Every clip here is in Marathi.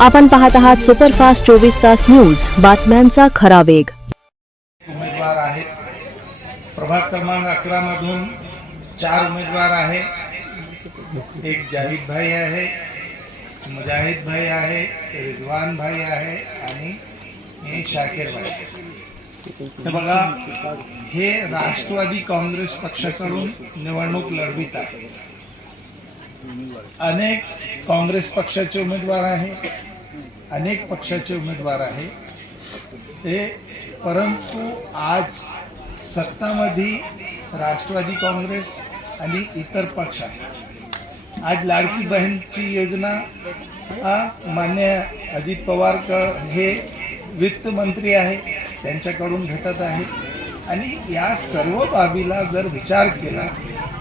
आपण पाहत आहात सुपरफास्ट चोवीस तास न्यूज. बातम्यांचा खरा वेग. उमेदवार आहेत. प्रभाग क्रमांक अकरा मधून चार उमेदवार आहे. एक जाहीद भाई आहे मुजाहिद भाई आहे रिजवान भाई आहे आणि हे शाकीर भाई. तर बघा हे राष्ट्रवादी काँग्रेस पक्षाकडून निवडणूक लढवित आहे. अनेक काँग्रेस पक्षाचे उमेदवार आहे अनेक पक्षाचे उमेदवार आहे. हे परंतु आज सत्तामध्ये राष्ट्रवादी काँग्रेस आणि इतर पक्ष आहे आज लाडकी बहीणची योजना हा मान्य अजित पवार क हे वित्तमंत्री आहे त्यांच्याकडून भेटत आहे. आणि या सर्व बाबीला जर विचार केला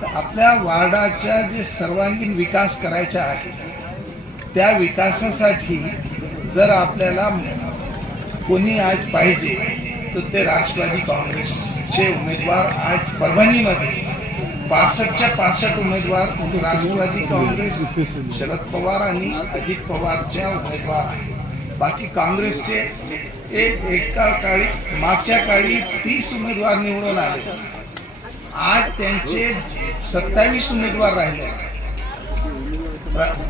तर आपल्या वार्डाच्या जे सर्वांगीण विकास करायचा आहे त्या विकासासाठी जर आपल्याला कोणी आज पाहिजे तर ते राष्ट्रवादी काँग्रेसचे उमेदवार आज परभणीमध्ये. पासष्टच्या पासष्ट उमेदवार म्हणजे राष्ट्रवादी काँग्रेस शरद पवार आणि अजित पवारच्या उमेदवार बाकी काँग्रेसचे ते एका काळी मागच्या काळी तीस उमेदवार निवडून आले. आज त्यांचे सत्तावीस उमेदवार राहिले.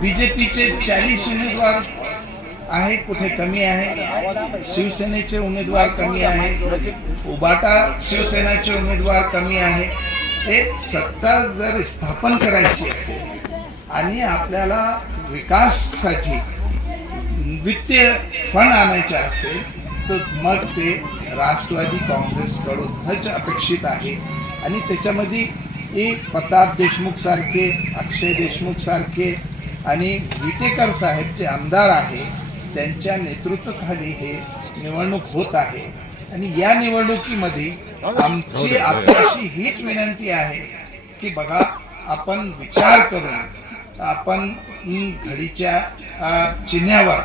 बीजेपीचे चाळीस उमेदवार आहे कुठे कमी आहे. शिवसेनेचे उमेदवार कमी आहे. उबाटा शिवसेनाचे उमेदवार कमी आहे. हे सत्ता जर स्थापन करायची असेल आणि आपल्याला विकासासाठी वित्तीय फंड आणायचे असेल तर मग ते राष्ट्रवादी काँग्रेसकडूनच अपेक्षित आहे. आणि त्याच्यामध्ये एक प्रताप देशमुख सारखे अक्षय देशमुख सारखे आणि विटेकर साहेब जे आमदार आहे त्यांच्या नेतृत्वाखाली हे निवडणूक होत आहे. आणि या निवडणुकीमध्ये आमची आपल्याशी हीच विनंती आहे की बघा आपण विचार करून आपण घडीच्या अ, चिन्हावर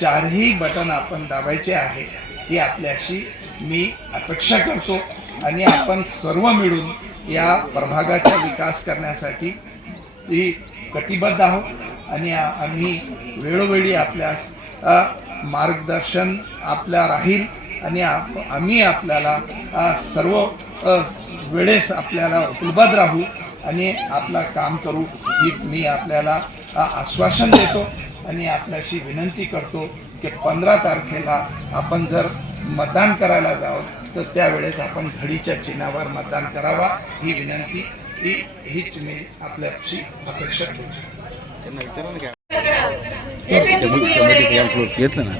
चारही बटन आपण दाबायचे आहे ही आपल्याशी मी अपेक्षा करतो. आणि आपण सर्व मिळून या प्रभागाचा विकास करण्यासाठी कटिबद्ध आहोत. आणि आम्ही वेळोवेळी आपल्यास मार्गदर्शन आपल्या राहील आणि आप- आम्ही आपल्याला सर्व वेळेस आपल्याला उपलब्ध राहू आणि आपलं काम करू ही मी आपल्याला आश्वासन देतो आणि आपल्याशी विनंती करतो की पंधरा तारखेला आपण जर मतदान करायला जावं तर त्यावेळेस आपण घडीच्या चिन्हावर मतदान करावा ही विनंती ही हीच मी आपल्याशी अपेक्षा ठेवतो. घेतलं ना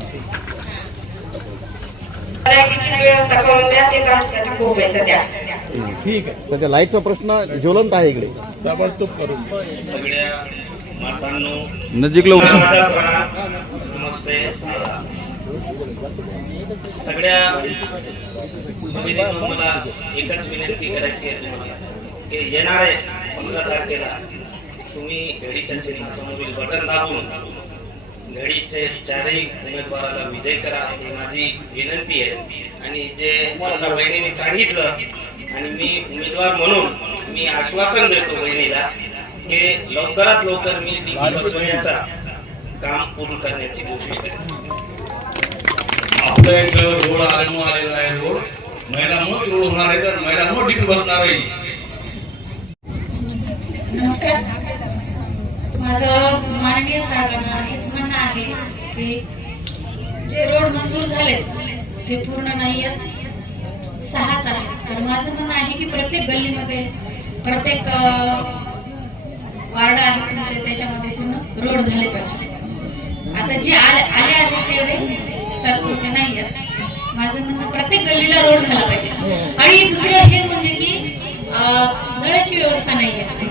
व्यवस्था करून द्या तेच आमच्यासाठी खूप आहे सध्या ठीक आहे सध्या लाईटचा प्रश्न ज्वलंत आहे इकडे ताबडतोब करून द्या. नजीक लावून नमस्ते सगळ्या मला एकच विनंती करायची आहे तुम्हाला की येणारे पंधरा तारखेला तुम्ही घडीच्या चिन्हासमोरील बटन दाबून घडीचे चारही उमेदवाराला विजय करा ही माझी विनंती आहे. आणि जे बहिणीने सांगितलं आणि मी उमेदवार म्हणून मी आश्वासन देतो बहिणीला की लवकरात लवकर मी बसवण्याचा काम पूर्ण करण्याची कोशिश करेन. आपलं एक रोड आल्यामुळे आलेला आहे रोड. महिला मोठ रोड होणार आहे तर महिला मोठी बसणार आहे. नमस्कार. माझं माननीय साहेबांना हेच म्हणणं आहे की जे रोड मंजूर झालेत ते पूर्ण नाही आहेत. सहाच आहेत. तर माझं म्हणणं आहे की प्रत्येक गल्लीमध्ये प्रत्येक वार्ड आहेत तुमचे त्याच्यामध्ये पूर्ण रोड झाले पाहिजे. आता जे आले आले आहेत तेवढे तात्पुरते नाही आहेत. माझं म्हणणं प्रत्येक गल्लीला रोड झाला पाहिजे. आणि दुसरं हे म्हणजे की नळाची व्यवस्था नाही आहे.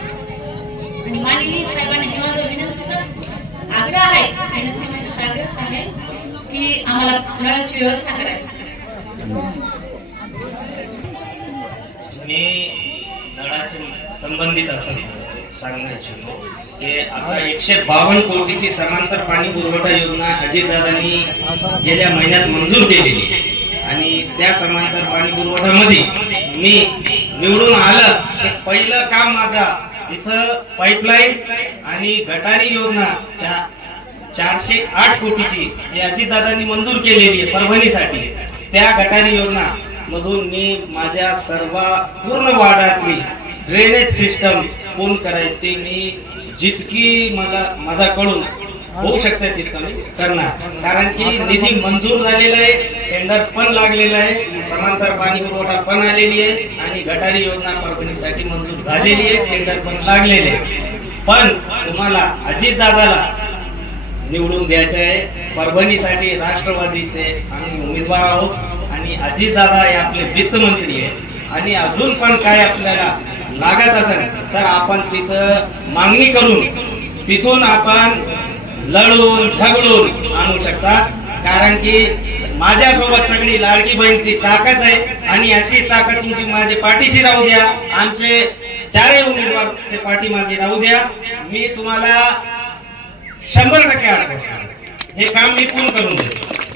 आणि माननीय साहेबांना हे माझं विनंती आग्रह आहे. विनंती म्हणजे आग्रह आहे की आम्हाला नळाची व्यवस्था करावी. मी नळाचे संबंधित असं सांगू इच्छितो की आता एकशे बावन्न कोटीची समांतर पाणी पुरवठा योजना अजितदादांनी गेल्या महिन्यात मंजूर केलेली आणि त्या समांतर पाणी पुरवठामध्ये मी निवडून आलं की पहिलं काम माझा इथं पाईपलाईन आणि गटारी योजना चारशे आठ कोटीची ही अजितदादांनी मंजूर केलेली आहे परभणीसाठी. त्या गटारी योजना मधून मी माझ्या सर्व पूर्ण वार्डातली ड्रेनेज सिस्टम पूर्ण करायची मी जितकी मला माझ्याकडून होऊ शकते तितकं मी करणार. कारण की निधी मंजूर झालेला आहे टेंडर पण लागलेला आहे समांतर पाणी पुरवठा पण आलेली आहे आणि गटारी योजना परभणीसाठी मंजूर झालेली आहे टेंडर पण लागलेले आहे. पण तुम्हाला अजितदादाला निवडून द्यायचे आहे. परभणीसाठी राष्ट्रवादीचे आम्ही उमेदवार आहोत. आणि अजितदादा हे आपले वित्तमंत्री आहे आणि अजून पण काय आपल्याला लागत असेल तर आपण तिथं मागणी करून तिथून आपण लढून झगडून आणू शकतात कारण की माझ्यासोबत सगळी लाडकी बहीणची ताकद आहे. आणि अशी ताकद तुमची माझ्या पाठीशी राहू द्या. आमचे चारही उमेदवार पाठीमागे राहू द्या. मी तुम्हाला शंभर टक्के आश्वासन हे काम मी पूर्ण करून देतो.